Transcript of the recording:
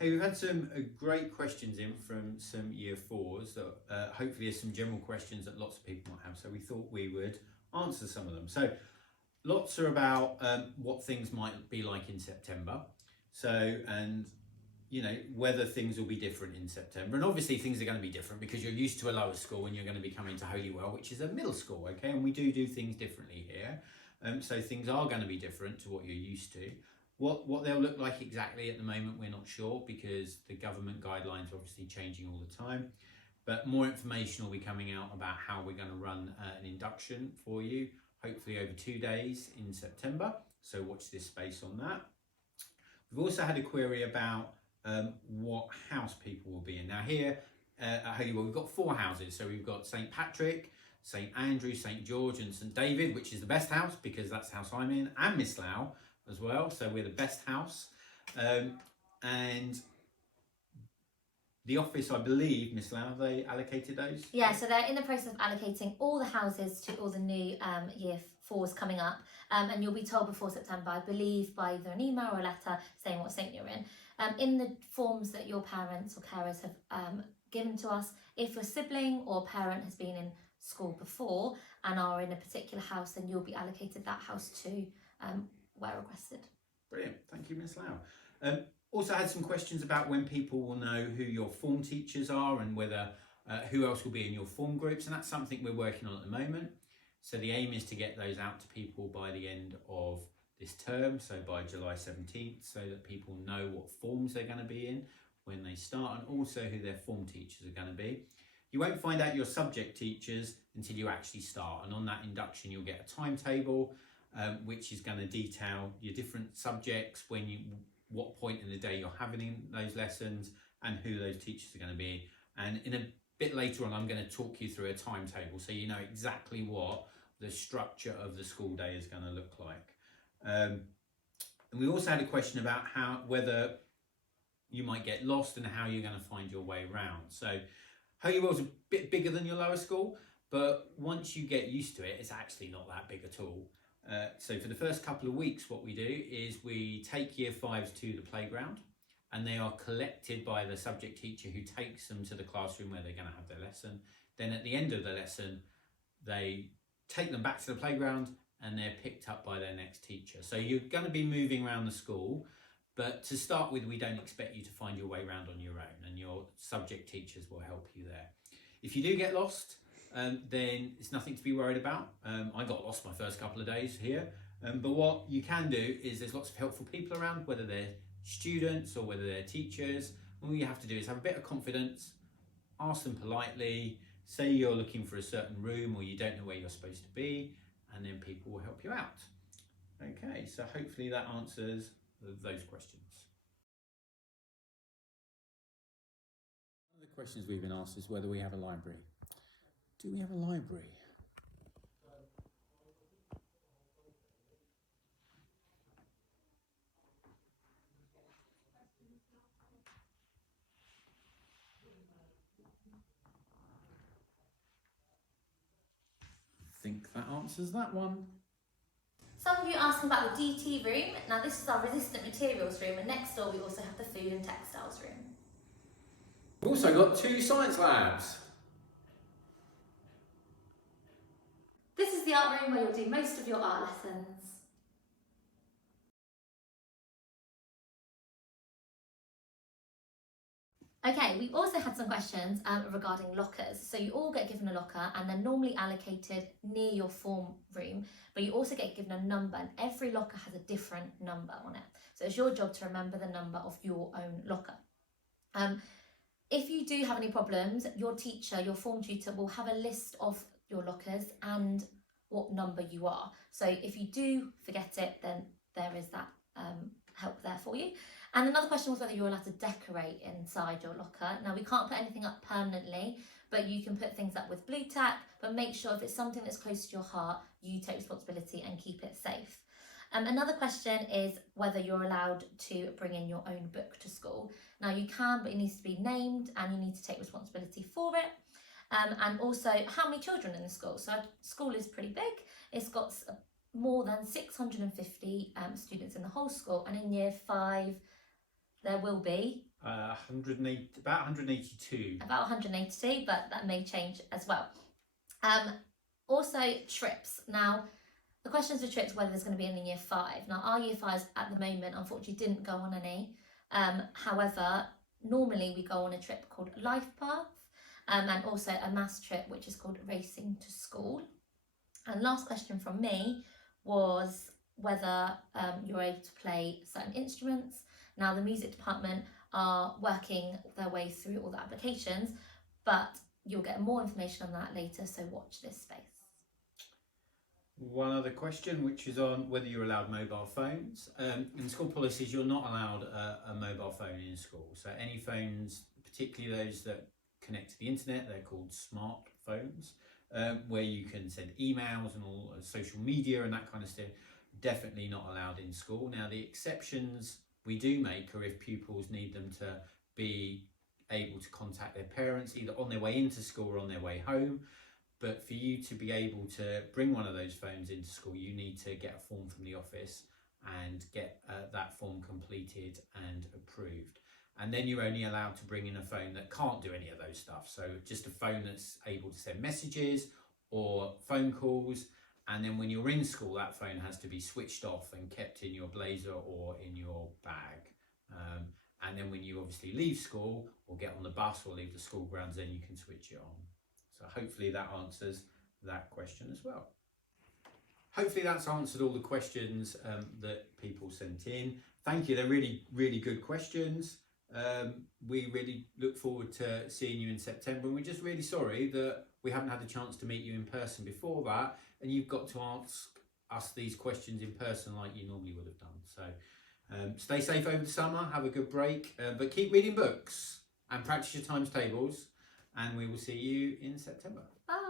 Hey, we've had some great questions in from some year fours that hopefully are some general questions that lots of people might have. So we thought we would answer some of them. So lots are about what things might be like in September. So, and you know, whether things will be different in September. And obviously things are going to be different because you're used to a lower school and you're going to be coming to Holywell, which is a middle school, okay? And we do things differently here. So things are going to be different to what you're used to. What they'll look like exactly at the moment, we're not sure because the government guidelines are obviously changing all the time. But more information will be coming out about how we're going to run an induction for you, hopefully over 2 days in September. So watch this space on that. We've also had a query about what house people will be in. Now here at Holywell, we've got 4 houses. So we've got St. Patrick, St. Andrew, St. George and St. David, which is the best house because that's the house I'm in, and Miss Lau as well. So we're the best house. And the office, I believe, Miss Lau, have they allocated those? Yeah, so they're in the process of allocating all the houses to all the new year 4s coming up. And you'll be told before September, I believe, by either an email or a letter saying what state you're in. In the forms that your parents or carers have given to us, if your sibling or parent has been in school before and are in a particular house, then you'll be allocated that house too, where requested. Brilliant, thank you, Miss Lau. Also had some questions about when people will know who your form teachers are and whether who else will be in your form groups, and that's something we're working on at the moment. So the aim is to get those out to people by the end of this term, so by July 17th, so that people know what forms they're going to be in when they start, and also who their form teachers are going to be. You won't find out your subject teachers until you actually start, and on that induction you'll get a timetable which is going to detail your different subjects, what point in the day you're having in those lessons, and who those teachers are going to be. And in a bit later on, I'm going to talk you through a timetable so you know exactly what the structure of the school day is going to look like. And we also had a question about whether you might get lost and how you're going to find your way around. So Holywell's a bit bigger than your lower school, but once you get used to it, it's actually not that big at all. So for the first couple of weeks, what we do is we take year 5s to the playground, and they are collected by the subject teacher who takes them to the classroom where they're going to have their lesson. Then at the end of the lesson, they take them back to the playground and they're picked up by their next teacher. So you're going to be moving around the school, but to start with, we don't expect you to find your way around on your own, and your subject teachers will help you there. If you do get lost, then it's nothing to be worried about. I got lost my first couple of days here, but what you can do is there's lots of helpful people around, whether they're students or whether they're teachers. All you have to do is have a bit of confidence, ask them politely, say you're looking for a certain room or you don't know where you're supposed to be, and then people will help you out. Okay, so hopefully that answers those questions. One of the questions we've been asked is whether we have a library. Do we have a library? I think that answers that one. Some of you are asking about the DT room. Now this is our resistant materials room, and next door we also have the food and textiles room. We've also got 2 science labs. This is the art room where you'll do most of your art lessons. Okay, we've also had some questions regarding lockers. So you all get given a locker, and they're normally allocated near your form room, but you also get given a number, and every locker has a different number on it. So it's your job to remember the number of your own locker. If you do have any problems, your teacher, your form tutor, will have a list of your lockers and what number you are. So if you do forget it, then there is that help there for you. And another question was whether you're allowed to decorate inside your locker. Now we can't put anything up permanently, but you can put things up with blue tack, but make sure if it's something that's close to your heart, you take responsibility and keep it safe. Another question is whether you're allowed to bring in your own book to school. Now you can, but it needs to be named and you need to take responsibility for it. And also how many children in the school. So our school is pretty big. It's got more than 650 students in the whole school, and in year 5 there will be About 182. About 182, but that may change as well. Also, trips. Now, the questions for trips, whether there's going to be any in year 5. Now, our year 5s at the moment, unfortunately, didn't go on any. However, normally we go on a trip called Life Path, and also a maths trip, which is called Racing to School. And last question from me was whether you're able to play certain instruments. Now, the music department are working their way through all the applications, but you'll get more information on that later, so watch this space. One other question, which is on whether you're allowed mobile phones. In school policies, you're not allowed a mobile phone in school. So any phones, particularly those that connect to the internet, they're called smartphones, where you can send emails and all social media and that kind of stuff, definitely not allowed in school. Now, the exceptions we do make are if pupils need them to be able to contact their parents either on their way into school or on their way home. But for you to be able to bring one of those phones into school, you need to get a form from the office and get that form completed and approved. And then you're only allowed to bring in a phone that can't do any of those stuff. So just a phone that's able to send messages or phone calls. And then when you're in school, that phone has to be switched off and kept in your blazer or in your bag. And then when you obviously leave school or get on the bus or leave the school grounds, then you can switch it on. So hopefully that answers that question as well. Hopefully that's answered all the questions that people sent in. Thank you, they're really, really good questions. We really look forward to seeing you in September, and we're just really sorry that we haven't had the chance to meet you in person before that, and you've got to ask us these questions in person like you normally would have done. So stay safe over the summer, have a good break, but keep reading books and practice your times tables, and we will see you in September. Bye.